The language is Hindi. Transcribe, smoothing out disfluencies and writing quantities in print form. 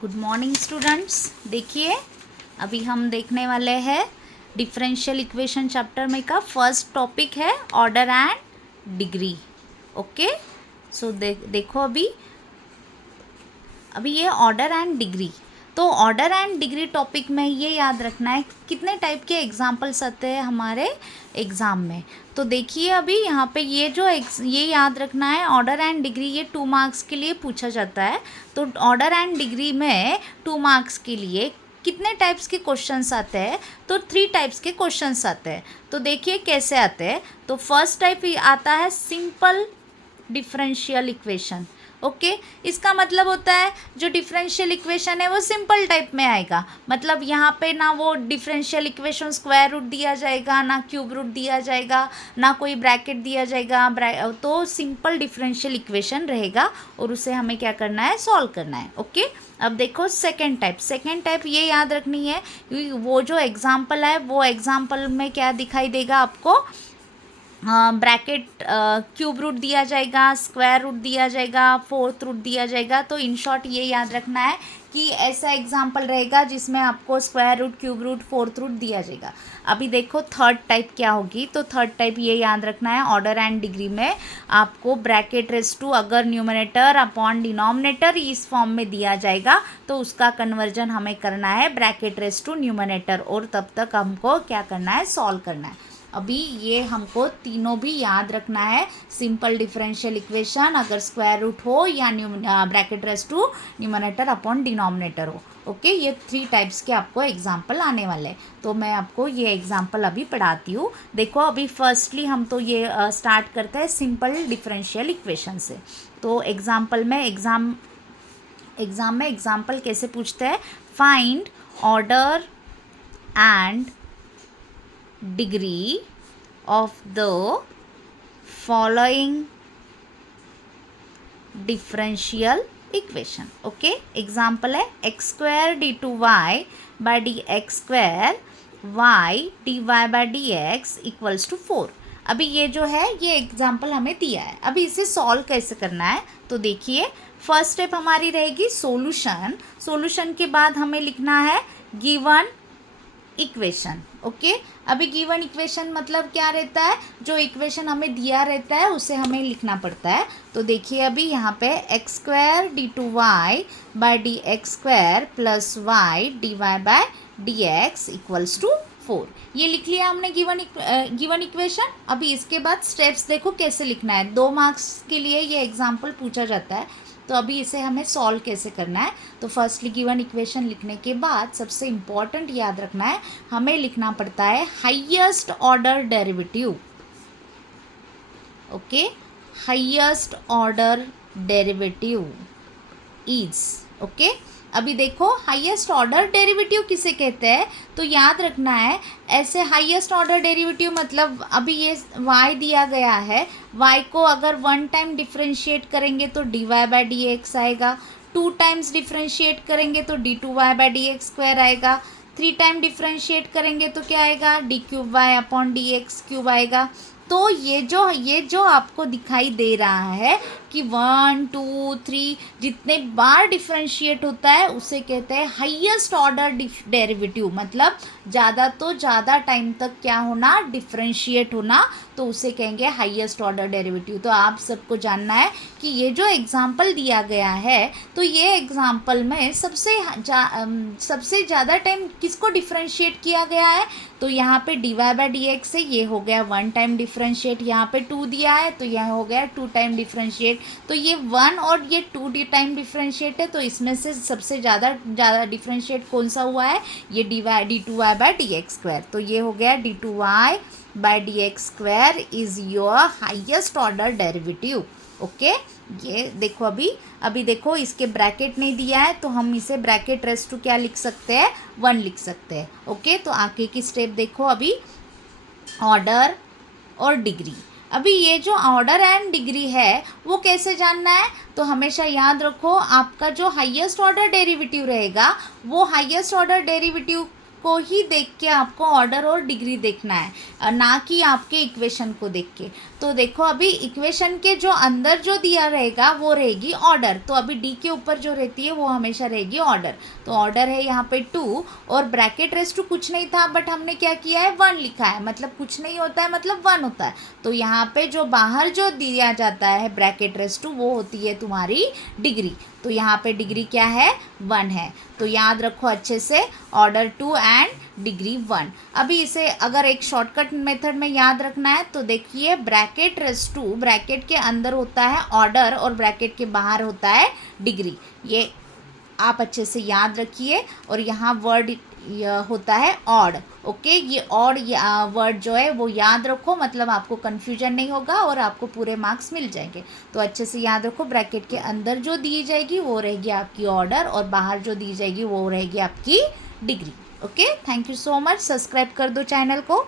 Good morning students. देखिए अभी हम देखने वाले हैं डिफरेंशियल इक्वेशन चैप्टर में का फर्स्ट टॉपिक है ऑर्डर एंड डिग्री। ओके, सो देखो अभी ये ऑर्डर एंड डिग्री। तो ऑर्डर एंड डिग्री टॉपिक में ये याद रखना है कितने टाइप के एग्जाम्पल्स आते हैं हमारे एग्ज़ाम में। तो देखिए अभी यहाँ पे ये याद रखना है ऑर्डर एंड डिग्री ये 2 मार्क्स के लिए पूछा जाता है। तो ऑर्डर एंड डिग्री में 2 मार्क्स के लिए कितने टाइप्स के क्वेश्चंस आते हैं? तो 3 टाइप्स के क्वेश्चंस आते हैं। तो देखिए कैसे आते हैं। तो फर्स्ट टाइप आता है सिंपल डिफरेंशियल इक्वेशन। ओके, इसका मतलब होता है जो डिफरेंशियल इक्वेशन है वो सिंपल टाइप में आएगा। मतलब यहाँ पे ना वो डिफरेंशियल इक्वेशन स्क्वायर रूट दिया जाएगा, ना क्यूब रूट दिया जाएगा, ना कोई ब्रैकेट दिया जाएगा। तो सिंपल डिफरेंशियल इक्वेशन रहेगा और उसे हमें क्या करना है, सॉल्व करना है। ओके, अब देखो सेकेंड टाइप ये याद रखनी है। वो जो एग्जाम्पल है वो एग्जाम्पल में क्या दिखाई देगा आपको, ब्रैकेट क्यूब रूट दिया जाएगा, स्क्वायर रूट दिया जाएगा, फोर्थ रूट दिया जाएगा। तो इन शॉर्ट ये याद रखना है कि ऐसा एग्जाम्पल रहेगा जिसमें आपको square root, cube root, fourth root दिया जाएगा। अभी देखो थर्ड टाइप क्या होगी। तो थर्ड टाइप ये याद रखना है ऑर्डर एंड डिग्री में आपको ब्रैकेट रेस टू अगर न्यूमरेटर अपॉन डिनोमिनेटर इस फॉर्म में दिया जाएगा तो उसका कन्वर्जन हमें करना है ब्रैकेट रेस टू न्यूमरेटर, और तब तक हमको क्या करना है, सॉल्व करना है। अभी ये हमको तीनों भी याद रखना है। सिंपल डिफरेंशियल इक्वेशन अगर स्क्वायर रूट हो या bracket raise to numerator upon denominator हो। ओके, ये 3 टाइप्स के आपको एग्जाम्पल आने वाले हैं। तो मैं आपको ये एग्जाम्पल अभी पढ़ाती हूँ। देखो अभी फर्स्टली हम तो ये स्टार्ट करते हैं सिंपल डिफरेंशियल इक्वेशन से। तो एग्जाम्पल में एग्जाम में एग्जाम्पल कैसे पूछते हैं, find order and degree of the following differential equation. Okay, example है x square D two Y by D X square Y D Y by D X equals to 4। अभी ये जो है ये एग्जाम्पल हमें दिया है। अभी इसे सॉल्व कैसे करना है, तो देखिए फर्स्ट स्टेप हमारी रहेगी सोल्यूशन के बाद हमें लिखना है गिवन इक्वेशन। ओके, अभी गिवन इक्वेशन मतलब क्या रहता है, जो इक्वेशन हमें दिया रहता है उसे हमें लिखना पड़ता है। तो देखिए अभी यहाँ पे X square D two Y by D X square plus Y D Y by D X equals to 4, ये लिख लिया हमने गिवन इक्वेशन। अभी इसके बाद स्टेप्स देखो कैसे लिखना है। 2 मार्क्स के लिए ये एग्जाम्पल पूछा जाता है। तो अभी इसे हमें सॉल्व कैसे करना है। तो फर्स्टली गिवन इक्वेशन लिखने के बाद सबसे इम्पॉर्टेंट याद रखना है, हमें लिखना पड़ता है highest order derivative. Okay, highest order derivative is. Okay, अभी देखो हाईएस्ट ऑर्डर डेरिवेटिव किसे कहते हैं, तो याद रखना है ऐसे हाईएस्ट ऑर्डर डेरिवेटिव मतलब अभी ये y दिया गया है, y को अगर 1 टाइम डिफ्रेंशिएट करेंगे तो D Y by D X आएगा, 2 टाइम्स डिफ्रेंशिएट करेंगे तो D two Y by D X square आएगा, 3 टाइम डिफ्रेंशिएट करेंगे तो क्या आएगा, D cube Y upon D X cube आएगा। तो ये जो आपको दिखाई दे रहा है कि 1 2 3 जितने बार डिफरेंशिएट होता है उसे कहते हैं हाईएस्ट ऑर्डर डेरिवेटिव। मतलब ज़्यादा तो ज़्यादा टाइम तक क्या होना, डिफरेंशिएट होना, तो उसे कहेंगे हाईएस्ट ऑर्डर डेरिवेटिव। तो आप सबको जानना है कि ये जो एग्जाम्पल दिया गया है तो ये एग्जाम्पल में सबसे ज़्यादा टाइम किसको डिफरेंशिएट किया गया है, तो यहाँ पे D Y by D X से ये हो गया 1 टाइम डिफरेंशिएट, यहाँ पे 2 दिया है तो यह हो गया 2 टाइम डिफरेंशिएट। तो ये 1 और ये 2 टाइम डिफरेंशिएट है, तो इसमें से सबसे ज़्यादा डिफरेंशिएट कौन सा हुआ है, ये D two Y by D X square. तो ये हो गया D two Y by D X square is your highest order derivative. Okay, ये देखो अभी देखो इसके ब्रैकेट नहीं दिया है तो हम इसे ब्रैकेट रेस टू क्या लिख सकते हैं, 1 लिख सकते हैं। ओके, तो आगे की स्टेप देखो अभी ऑर्डर और डिग्री। अभी ये जो ऑर्डर एंड डिग्री है वो कैसे जानना है, तो हमेशा याद रखो आपका जो हाईएस्ट ऑर्डर डेरिवेटिव रहेगा वो हाईएस्ट ऑर्डर डेरिवेटिव को ही देख के आपको ऑर्डर और डिग्री देखना है, ना कि आपके इक्वेशन को देख के। तो देखो अभी इक्वेशन के जो अंदर जो दिया रहेगा वो रहेगी ऑर्डर, तो अभी डी के ऊपर जो रहती है वो हमेशा रहेगी ऑर्डर। तो ऑर्डर है यहाँ पे 2 और ब्रैकेट रेस टू कुछ नहीं था, बट हमने क्या किया है 1 लिखा है, मतलब कुछ नहीं होता है मतलब 1 होता है। तो यहाँ पे जो बाहर जो दिया जाता है ब्रैकेट रेस टू वो होती है तुम्हारी डिग्री। तो यहाँ पे डिग्री क्या है 1 है। तो याद रखो अच्छे से, ऑर्डर 2 एंड डिग्री 1। अभी इसे अगर एक शॉर्टकट मेथड में याद रखना है तो देखिए ब्रैकेट रेस टू, ब्रैकेट के अंदर होता है ऑर्डर और ब्रैकेट के बाहर होता है डिग्री, ये आप अच्छे से याद रखिए। और यहाँ वर्ड होता है ऑड, ओके, ये ऑड वर्ड जो है वो याद रखो, मतलब आपको कन्फ्यूजन नहीं होगा और आपको पूरे मार्क्स मिल जाएंगे। तो अच्छे से याद रखो, ब्रैकेट के अंदर जो दी जाएगी वो रहेगी आपकी ऑर्डर और बाहर जो दी जाएगी वो रहेगी आपकी degree. Okay, thank you so much, subscribe कर दो चैनल को।